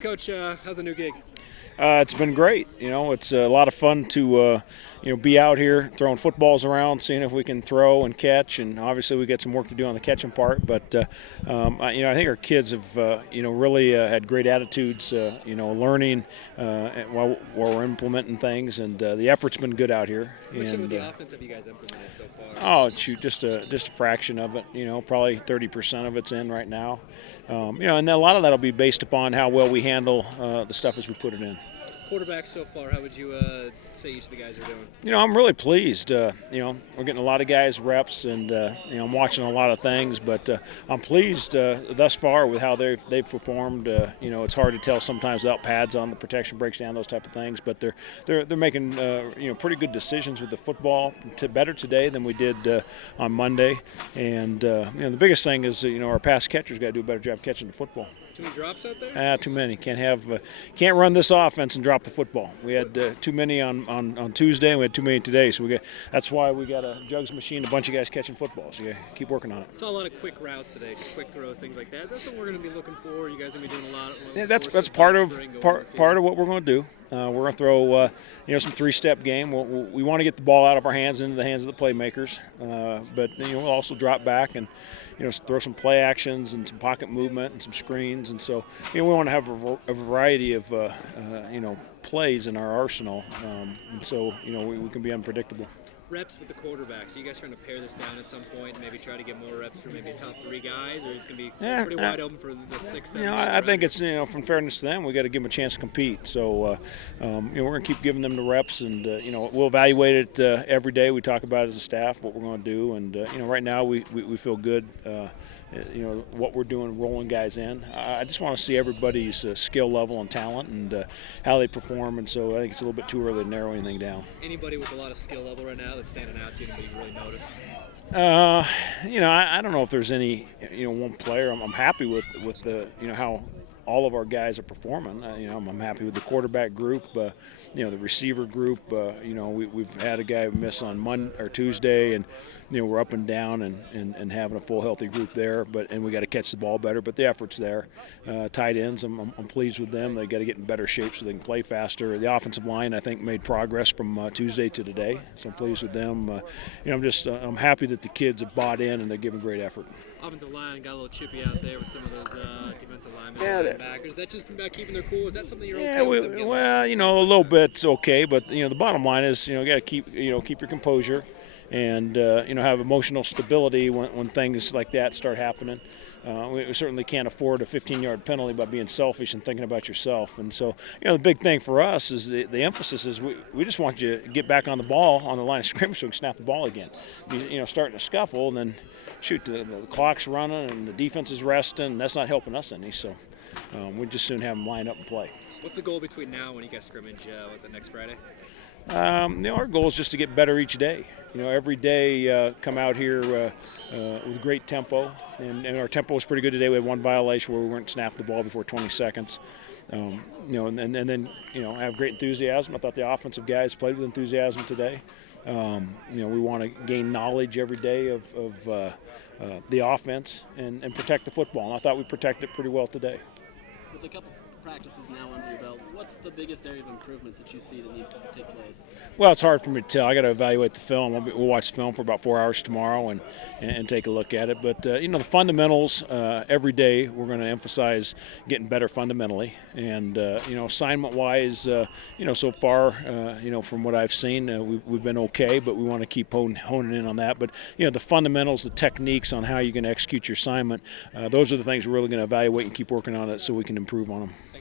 Coach, how's the new gig? It's been great. It's a lot of fun to, be out here throwing footballs around, seeing if we can throw and catch. And obviously, we got some work to do on the catching part. But I think our kids have, really had great attitudes. Learning while we're implementing things, and the effort's been good out here. Which of And the offense have you guys implemented so far? shoot, just a fraction of it. Probably 30% of it's in right now. And then a lot of that will be based upon how well we handle the stuff as we put it in. Quarterback so far, how would you say each of the guys are doing? I'm really pleased. We're getting a lot of guys reps, and I'm watching a lot of things. But I'm pleased thus far with how they've performed. It's hard to tell sometimes without pads on, the protection breaks down, those type of things. But they're making pretty good decisions with the football. Better today than we did on Monday. And the biggest thing is our pass catchers got to do a better job catching the football. Too many drops out there? Too many. Can't run this offense and drop the football. We had too many on Tuesday, and we had too many today. So that's why we got a jugs machine, a bunch of guys catching footballs. So you got to keep working on it. Saw a lot of quick routes today, just quick throws, things like that. Is that something we're going to be looking for? You guys going to be doing a lot? Yeah, that's part of what we're going to do. We're going to throw some three-step game. We want to get the ball out of our hands into the hands of the playmakers, but we'll also drop back and throw some play actions and some pocket movement and some screens. And so we want to have a variety of plays in our arsenal, and so we can be unpredictable. Reps with the quarterback. So you guys trying to pare this down at some point and maybe try to get more reps for maybe top three guys, or is it going to be pretty wide open for the 6, 7? I think it's from fairness to them, we got to give them a chance to compete. So we're going to keep giving them the reps, and we'll evaluate it every day. We talk about it as a staff what we're going to do, and right now we feel good. What we're doing, rolling guys in. I just want to see everybody's skill level and talent and how they perform, and so I think it's a little bit too early to narrow anything down. Anybody with a lot of skill level right now that's standing out to you? Anybody you really noticed? I don't know if there's any one player. I'm happy with the how all of our guys are performing. I'm happy with the quarterback group, the receiver group. We've had a guy miss on Monday or Tuesday, and we're up and down and having a full healthy group there. And we got to catch the ball better. But the effort's there. Tight ends, I'm pleased with them. They got to get in better shape so they can play faster. The offensive line, I think, made progress from Tuesday to today, so I'm pleased with them. I'm happy that the kids have bought in and they're giving great effort. Offensive line got a little chippy out there with some of those defensive linemen and backers. Is that just about keeping their cool? Is that something you're okay with them? Well, a little bit's okay, but the bottom line is you got to keep your composure and have emotional stability when things like that start happening. We certainly can't afford a 15-yard penalty by being selfish and thinking about yourself. And so, the big thing for us is the emphasis is we just want you to get back on the ball on the line of scrimmage so we can snap the ball again. Starting to scuffle, and then shoot, the clock's running and the defense is resting, and that's not helping us any. So we just soon have them line up and play. What's the goal between now and when you guys scrimmage? Was it next Friday? Our goal is just to get better each day. Every day come out here with great tempo, and our tempo was pretty good today. We had one violation where we weren't snapped the ball before 20 seconds. And then have great enthusiasm. I thought the offensive guys played with enthusiasm today. We want to gain knowledge every day of the offense and protect the football. And I thought we protected it pretty well today. With a couple practices now under your belt, what's the biggest area of improvements that you see that needs to take place? Well, it's hard for me to tell. I got to evaluate the film. We'll watch the film for about 4 hours tomorrow and take a look at it. But the fundamentals every day we're going to emphasize getting better fundamentally. And assignment-wise, so far, from what I've seen, we've been okay. But we want to keep honing in on that. But the fundamentals, the techniques on how you're going to execute your assignment, those are the things we're really going to evaluate and keep working on it so we can improve on them.